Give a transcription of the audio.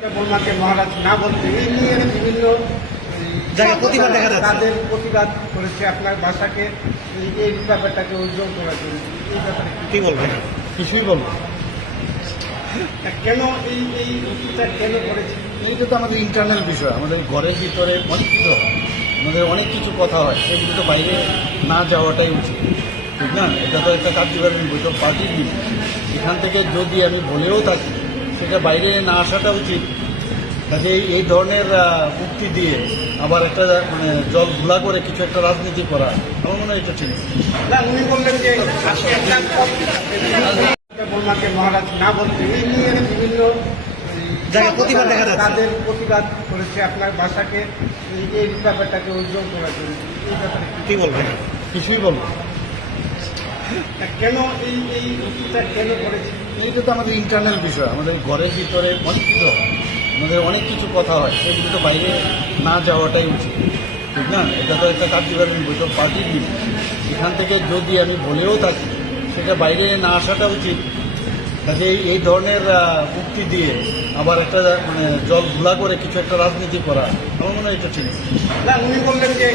বর্মাকে মহারাজ না বলতে এই নিয়ে বিভিন্ন জায়গায় প্রতিবাদ দেখা যাচ্ছে। তাদের প্রতিবাদ করেছে আপনার ভাষাকে এই ব্যাপারটাকে উজ্জ্বল করার জন্য। এই ব্যাপারে কি বলবেন? কিছুই বলবো না। কেন এই উক্তিটা কেন করেছে? এইটা তো আমাদের ইন্টারনাল বিষয়, আমাদের ঘরের ভিতরে অনেক কিছু হয়, আমাদের অনেক কিছু কথা হয়, সেগুলো তো বাইরে না যাওয়াটাই উচিত, ঠিক না? এটা তো একটা কার্যকারী বৈঠক পার্টির দিন, এখান থেকে যদি আমি বলেও থাকি সেটা বাইরে না আসাটা উচিত। কাজে এই ধরনের উক্তি দিয়ে আবার একটা জল ঘোলা করে কিছু একটা রাজনীতি করা আমার মনে হয় এটা ঠিক না, উনি বললেন যে বর্মাকে মহারাজ না বলতে এই নিয়ে বিভিন্ন জায়গায় প্রতিবাদ দেখা যাচ্ছে। তাদের প্রতিবাদ করেছে আপনার ভাষাকে এই ব্যাপারটাকে উজ্জ্বল করার জন্য। এই ব্যাপারে কি বলবেন? কিছুই বলবো না। কেন এই উক্তিটা কেন করেছে? এইটা তো আমাদের ইন্টারনাল বিষয়, আমাদের ঘরের ভিতরে অনেক কিছু হয়, আমাদের অনেক কিছু কথা হয়, সেগুলো তো বাইরে না যাওয়াটাই উচিত, ঠিক না? এটা তো একটা কার্যকারী বৈঠক পার্টির দিন, এখান থেকে যদি আমি বলেও থাকি সেটা বাইরে না আসাটা উচিত। কাজে এই ধরনের উক্তি দিয়ে আবার একটা জল ঘোলা করে কিছু একটা রাজনীতি করা আমার মনে হয় এটা ঠিক না, উনি বললেন যে